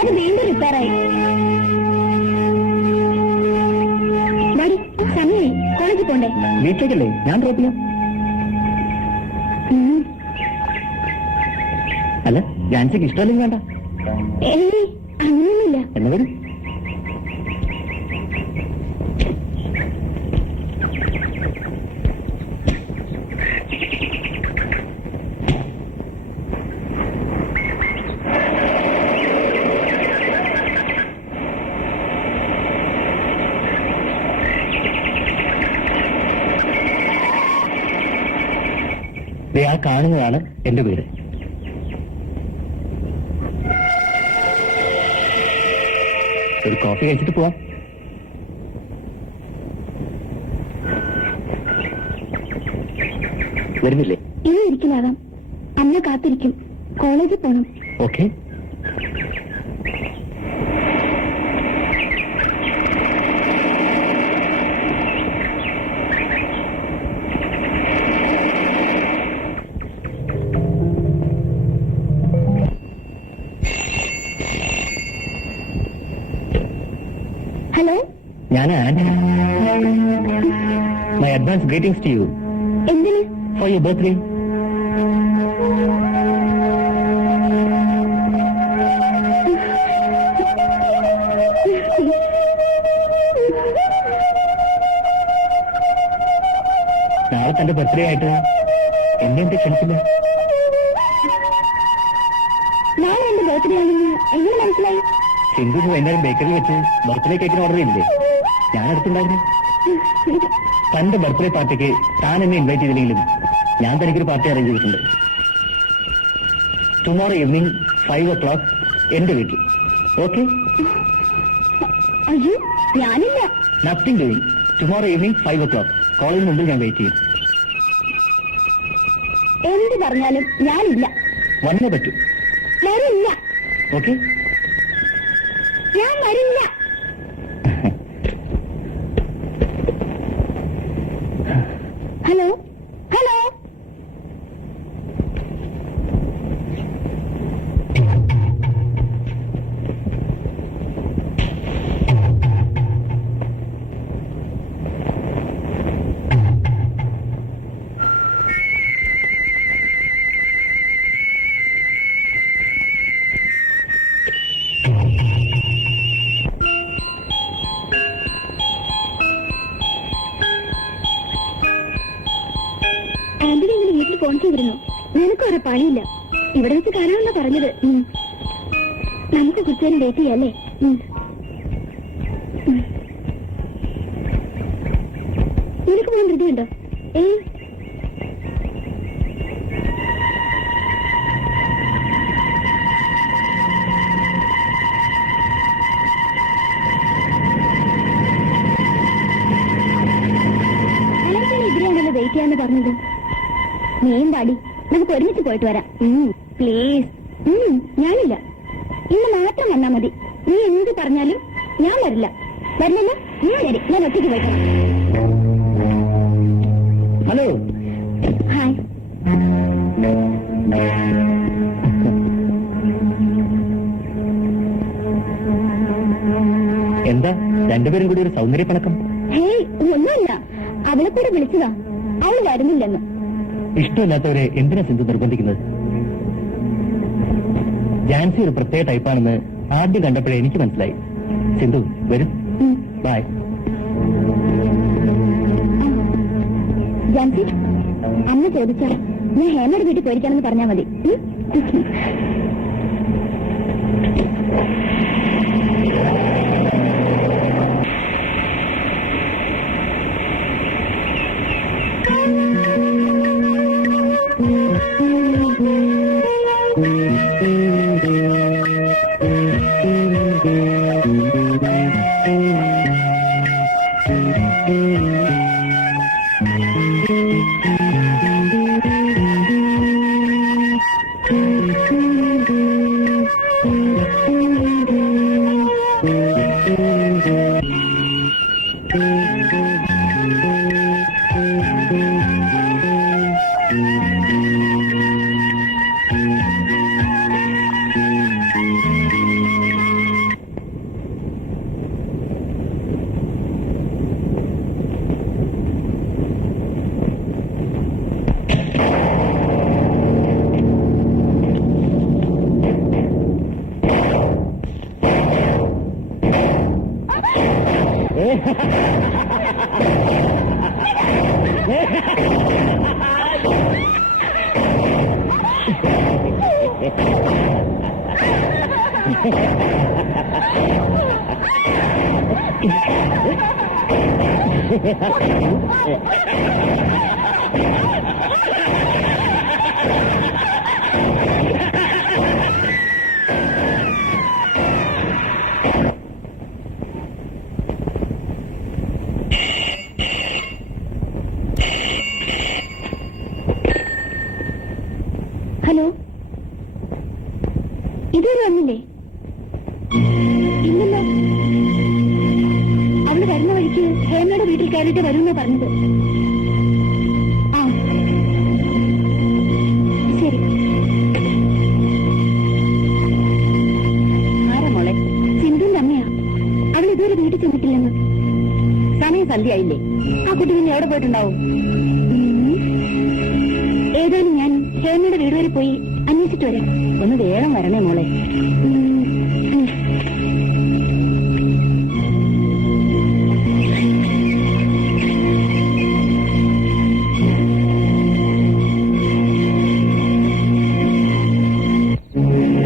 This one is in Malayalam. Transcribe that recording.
അത് വീണ്ടും റിപ്പയറായി. സമയമായി, കോളേജിൽ പോണ്ടേ? വീട്ടിലേക്കല്ലേ, ഞാൻ ഡ്രോപ്പ് ചെയ്യാം. അല്ല, ജാൻസിക്ക് ഇഷ്ടമല്ലെങ്കിൽ വേണ്ട. ഏയ് അങ്ങനെയൊന്നുമില്ല. എന്നാ വരും. ആ കാണുന്നതാണ് എന്റെ വീട്. ഒരു കോഫി കഴിച്ചിട്ട് പോവാം. വരുന്നില്ലേ? ഇനി ഇരിക്കലാകാം. അമ്മ കാത്തിരിക്കും. കോളേജിൽ പോണം. ഓക്കെ. ഹലോ, ഞാൻ Antony. My advance greetings to you. എന്തിന്? For your birthday. നാളെ തന്റെ ബർത്ത്ഡേ ആയിട്ട് എന്നെ ക്ഷണിക്കില്ല. നാളെ എന്റെ ബർത്ത്ഡേ ആണെന്ന് എങ്ങനെ മനസ്സിലായി? സിന്ധു വൈകുന്നേരം ബേക്കറിൽ വെച്ച് ബർത്ത്ഡേ കേക്കിന് ഓർഡർ ചെയ്തില്ലേ? ഞാൻ അടുത്തുണ്ടായിരുന്നു. തന്റെ ബർത്ത്ഡേ പാർട്ടിക്ക് താൻ എന്നെ ഇൻവൈറ്റ് ചെയ്തില്ലെങ്കിലും ഞാൻ തനിക്കൊരു പാർട്ടി അറേഞ്ച് ചെയ്തിട്ടുണ്ട്. ടുമോറോ ഈവനിങ് 5 o'clock എന്റെ വീട്ടിൽ. ഓക്കെ? അയ്യോ, ഞാനില്ല. Nothing doing. Tomorrow evening 5 o'clock കോളേജിന് മുമ്പിൽ ഞാൻ വെയിറ്റ് ചെയ്യും. എന്ത് പറഞ്ഞാലും ഞാനില്ല. വന്നേ പറ്റൂ. വരില്ല. ഓക്കെ? ഞാൻ വരില്ല. Hello, hello. ആന്റണി ഇങ്ങനെ വീട്ടിൽ ഫോൺ ചെയ്തിരുന്നു. നിനക്ക് ഒരു പണിയില്ല, ഇവിടെ വെച്ച് കാണാമെന്നാ പറഞ്ഞത്. നമുക്ക് കുറച്ചു നേരം വെയിറ്റ് ചെയ്യാം അല്ലേ? നിനക്ക് പോകാൻ ധൃതിയുണ്ടോ? ഇതിലാണല്ലോ വെയിറ്റ് ചെയ്യാന്ന് പറഞ്ഞത്. നീയും പാടി, നമുക്ക് ഒരുമിച്ച് പോയിട്ട് വരാം. പ്ലീസ്. ഞാനില്ല. ഇന്ന് മാത്രം വന്നാ മതി. നീ എന്ത് പറഞ്ഞാലും ഞാൻ വരില്ല. വരില്ലല്ലോ? ശരി, ഞാൻ ഒറ്റയ്ക്ക് പോയിട്ട്. ഹലോ. ഹായ്. എന്താ രണ്ടുപേരും കൂടി ഒരു സൗന്ദര്യ പണക്കം? ഹേയ്, ഒന്നുമില്ല. അവളെ കൂടെ വിളിച്ചതാ. അവള് വരുന്നില്ലെന്ന്. ഇഷ്ടമില്ലാത്തവരെ എന്തിനാ സിന്ധു നിർബന്ധിക്കുന്നത്? ജാൻസി ഒരു പ്രത്യേക ടൈപ്പാണെന്ന് ആദ്യം കണ്ടപ്പോഴേ എനിക്ക് മനസ്സിലായി. സിന്ധു വരും. ബൈ. ജാൻസി, അമ്മ ചോദിച്ചാ ഞാൻ ഹേമയുടെ വീട്ടിൽ പോയിരിക്കാണെന്ന് പറഞ്ഞാൽ മതി. ഹലോ, ഇതുവരെ വന്നില്ലേ? ഇല്ലല്ലോ. അവള് വരുന്ന വഴിക്ക് ഹേമയുടെ വീട്ടിൽ കയറിയിട്ട് വരുമെന്നാ പറഞ്ഞത്. ആ ശരി. ആരാ മോളെ? സിന്ധുവിന്റെ അമ്മയാ. അവൾ ഇതുവരെ വീട്ടിൽ ചെന്നിട്ടില്ലെന്ന്. സമയം സന്ധ്യയായില്ലേ? ആ കുട്ടി പിന്നെ എവിടെ പോയിട്ടുണ്ടാവും? ഏതായാലും ഞാൻ ഹേമയുടെ വീട് വരെ പോയി അന്വേഷിച്ചിട്ട് വരാം. ഒന്ന് വേഗം വരണേ മോളെ.